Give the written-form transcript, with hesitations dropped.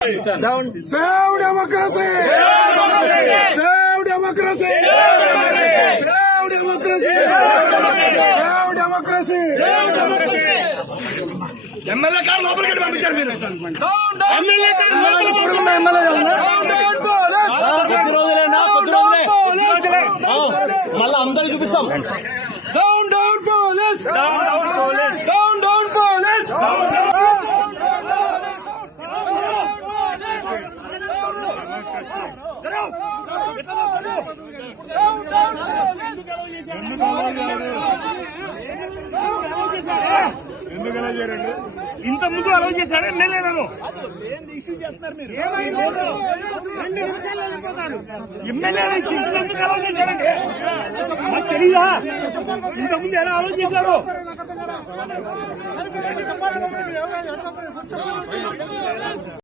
Down. Save democracy! Save democracy! Save democracy! Save democracy! MLA కాదు లోపలికి పంపించారు మీరు. ఎమ్మెల్యే కాదు లోపలికి మళ్ళీ అందరూ చూపిస్తాం. Down, down, police! Down, down, police! Down, down, police! ఇంత ముందు అలౌ చేశాడు ఎమ్మెల్యే నన్ను ఎమ్మెల్యే ఎందుకు అలౌ చేశాడండి నాకు తెలీదా ఇంత ముందు ఎలా అలౌ చేశాడు